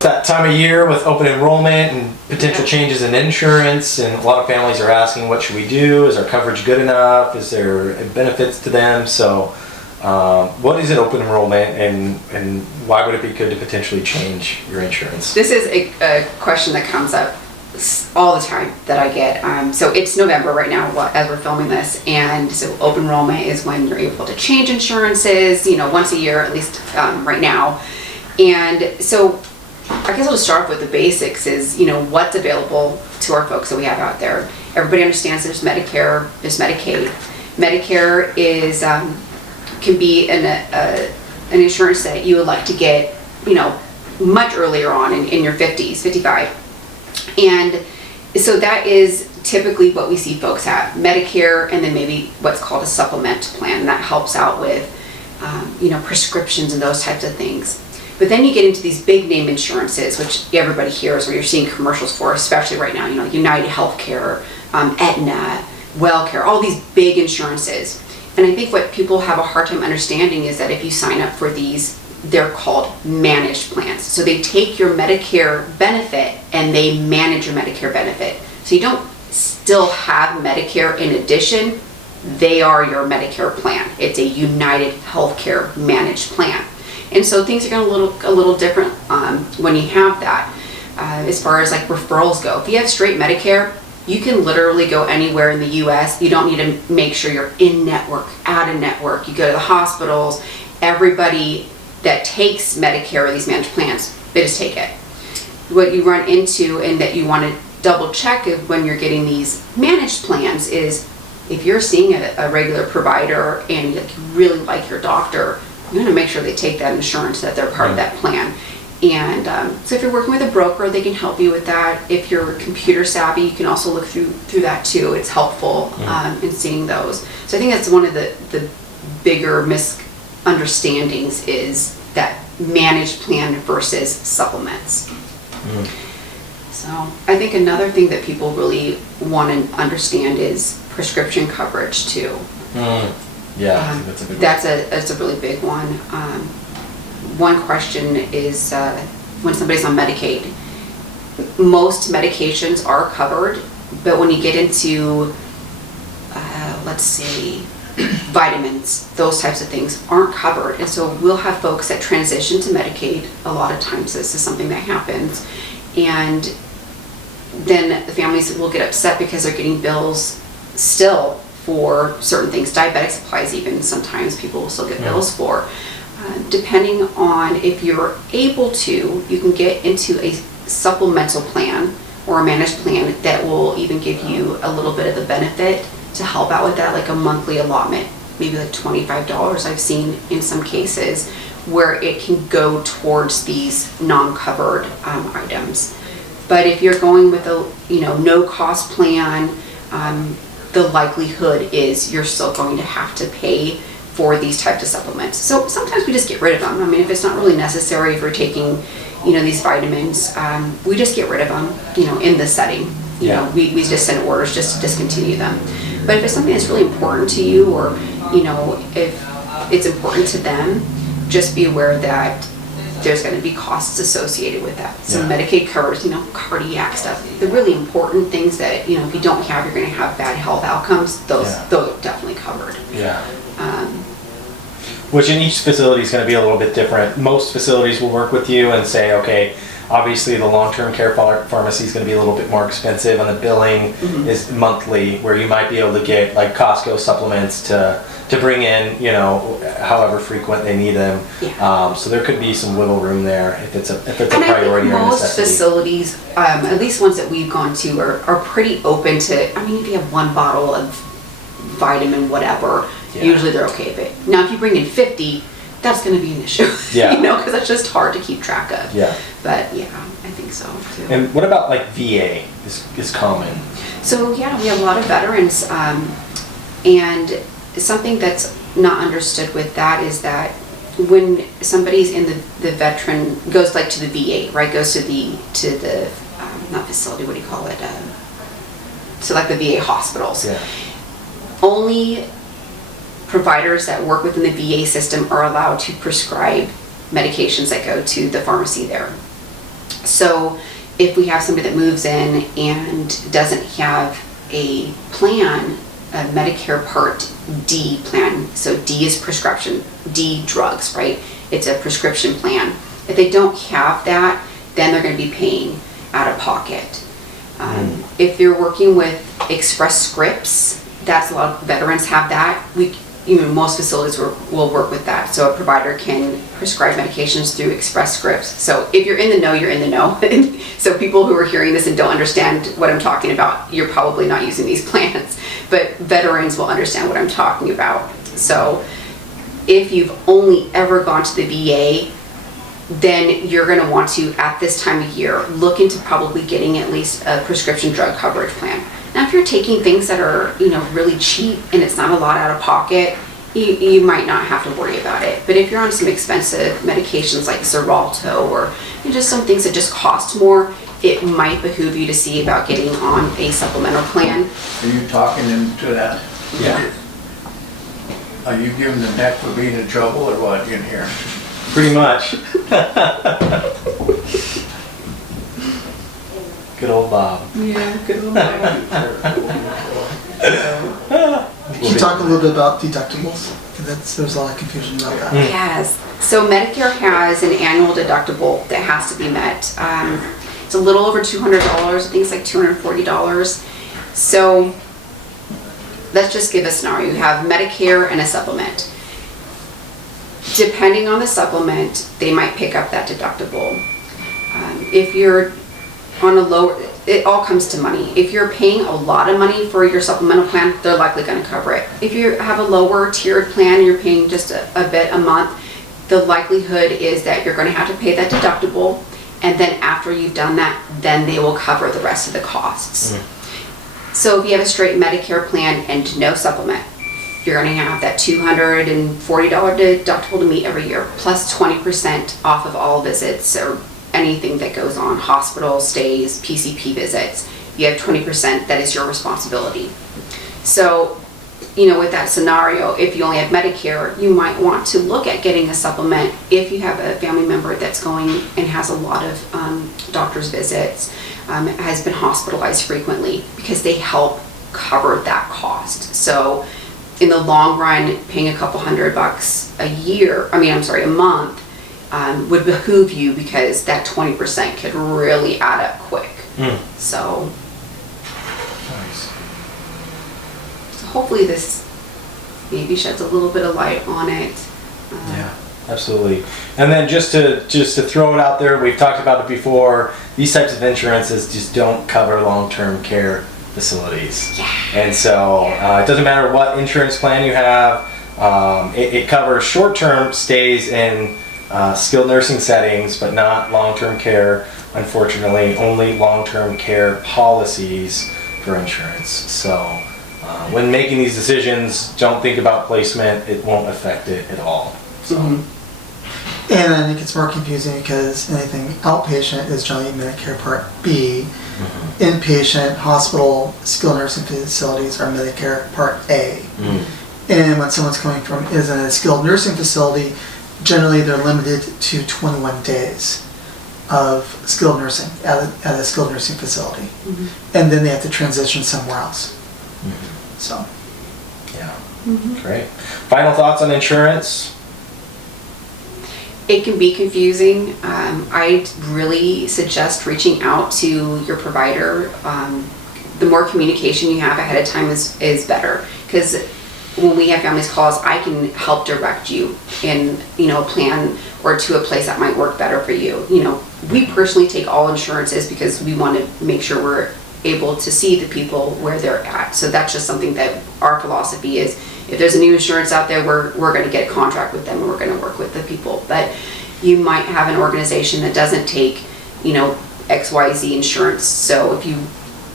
That time of year with open enrollment and potential changes in insurance, and a lot of families are asking, what should we do? Is our coverage good enough? Is there benefits to them? So what is it, open enrollment, and why would it be good to potentially change your insurance? This is a question that comes up all the time that I get. So it's November right now as we're filming this, and so open enrollment is when you're able to change insurances, once a year at least right now. And so I guess I'll just start off with the basics is, what's available to our folks that we have out there. Everybody understands there's Medicare, there's Medicaid. Medicare is, can be an insurance that you would like to get, much earlier on in your 50s, 55. And so that is typically what we see folks have, Medicare, and then maybe what's called a supplement plan that helps out with, prescriptions and those types of things. But then you get into these big name insurances, which everybody hears or you're seeing commercials for, especially right now, United Healthcare, Aetna, WellCare, all these big insurances. And I think what people have a hard time understanding is that if you sign up for these, they're called managed plans. So they take your Medicare benefit and they manage your Medicare benefit. So you don't still have Medicare in addition, they are your Medicare plan. It's a United Healthcare managed plan. And so things are going to look a little different when you have that. As far as like referrals go, if you have straight Medicare, you can literally go anywhere in the U.S. You don't need to make sure you're in network, out of network. You go to the hospitals. Everybody that takes Medicare or these managed plans, they just take it. What you run into and that you want to double check when you're getting these managed plans is if you're seeing a regular provider and you really like your doctor, you want to make sure they take that insurance, that they're part of that plan. And so if you're working with a broker, they can help you with that. If you're computer savvy, you can also look through that too. It's helpful in seeing those. So I think that's one of the bigger misunderstandings is that managed plan versus supplements. So I think another thing that people really want to understand is prescription coverage too. Yeah, I think that's a big one. That's a really big one. One question is when somebody's on Medicaid, most medications are covered, but when you get into, let's say, vitamins, those types of things aren't covered. And so we'll have folks that transition to Medicaid. A lot of times this is something that happens. And then the families will get upset because they're getting bills still for certain things, diabetic supplies even, sometimes people will still get bills for. Depending on if you're able to, you can get into a supplemental plan or a managed plan that will even give you a little bit of the benefit to help out with that, like a monthly allotment, maybe like $25 I've seen in some cases, where it can go towards these non-covered items. But if you're going with a no cost plan, the likelihood is you're still going to have to pay for these types of supplements. So sometimes we just get rid of them. I mean, if it's not really necessary if we're taking, these vitamins, we just get rid of them, in the setting. We just send orders just to discontinue them. But if it's something that's really important to you, or, if it's important to them, just be aware that there's going to be costs associated with that. So Medicaid covers, cardiac stuff. The really important things that, if you don't have, you're going to have bad health outcomes. Those are definitely covered. Yeah. Which in each facility is going to be a little bit different. Most facilities will work with you and say, okay, obviously the long-term care pharmacy is going to be a little bit more expensive, and the billing is monthly, where you might be able to get like Costco supplements to bring in, however frequent they need them. So there could be some wiggle room there if it's a priority or a necessity. Most facilities, at least ones that we've gone to, are pretty open to. I mean, if you have one bottle of vitamin whatever, usually they're okay with it. Now, if you bring in 50, that's going to be an issue. Because that's just hard to keep track of. But I think so too. And what about like VA is common? So we have a lot of veterans, and something that's not understood with that is that when somebody's in the veteran goes like to the VA, right? Goes to the not facility, what do you call it? So like the VA hospitals. Only providers that work within the VA system are allowed to prescribe medications that go to the pharmacy there. So if we have somebody that moves in and doesn't have a plan, a Medicare Part D plan, so D is prescription, D drugs, right? It's a prescription plan. If they don't have that, then they're going to be paying out of pocket. If you're working with Express Scripts, that's a lot of veterans have that. Most facilities will work with that. So a provider can prescribe medications through Express Scripts. So if you're in the know, you're in the know. So people who are hearing this and don't understand what I'm talking about, you're probably not using these plans. But veterans will understand what I'm talking about. So if you've only ever gone to the VA, then you're going to want to, at this time of year, look into probably getting at least a prescription drug coverage plan. Now, if you're taking things that are, really cheap and it's not a lot out of pocket, you might not have to worry about it. But if you're on some expensive medications like Xarelto or just some things that just cost more, it might behoove you to see about getting on a supplemental plan. Are you talking into that? Yeah. Are you giving the neck for being in trouble or what in here? Pretty much. Good old Bob. Yeah, good one. Can you talk a little bit about deductibles? There's a lot of confusion about that. Yes. So Medicare has an annual deductible that has to be met. It's a little over $200. I think it's like $240. So let's just give a scenario. You have Medicare and a supplement. Depending on the supplement, they might pick up that deductible. If you're on a lower, it all comes to money. If you're paying a lot of money for your supplemental plan, they're likely going to cover it. If you have a lower tiered plan, you're paying just a bit a month, the likelihood is that you're going to have to pay that deductible, and then after you've done that, then they will cover the rest of the costs. So if you have a straight Medicare plan and no supplement, you're going to have that $240 deductible to meet every year, plus 20% off of all visits or anything that goes on, hospital stays, PCP visits. You have 20% that is your responsibility. So, with that scenario, if you only have Medicare, you might want to look at getting a supplement if you have a family member that's going and has a lot of doctor's visits, has been hospitalized frequently, because they help cover that cost. So in the long run, paying a couple $100 a month would behoove you, because that 20% could really add up quick. So hopefully this maybe sheds a little bit of light on it. Yeah, absolutely. And then just to throw it out there, we've talked about it before, these types of insurances just don't cover long-term care facilities. Yeah. And so it doesn't matter what insurance plan you have, it covers short-term stays in skilled nursing settings, but not long-term care. Unfortunately, only long-term care policies for insurance. So when making these decisions, don't think about placement. It won't affect it at all. So. And I think it's more confusing because anything outpatient is generally Medicare Part B. Inpatient, hospital, skilled nursing facilities are Medicare Part A. And when someone's coming from is in a skilled nursing facility, generally they're limited to 21 days of skilled nursing at a skilled nursing facility. And then they have to transition somewhere else. So. Yeah. Great. Final thoughts on insurance? It can be confusing. I'd really suggest reaching out to your provider. The more communication you have ahead of time is better, because when we have families call us, I can help direct you in a plan or to a place that might work better for you. We personally take all insurances because we want to make sure we're able to see the people where they're at. So that's just something that our philosophy is. If there's a new insurance out there, we're going to get a contract with them and we're going to work with the people. But you might have an organization that doesn't take, XYZ insurance. So if you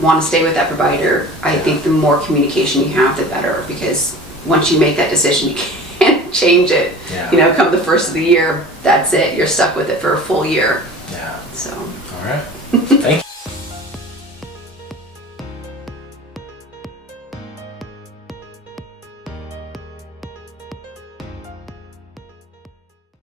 want to stay with that provider, I think the more communication you have, the better, because once you make that decision, you can't change it. Yeah. Come the first of the year, that's it. You're stuck with it for a full year. Yeah. So. All right. Thank you.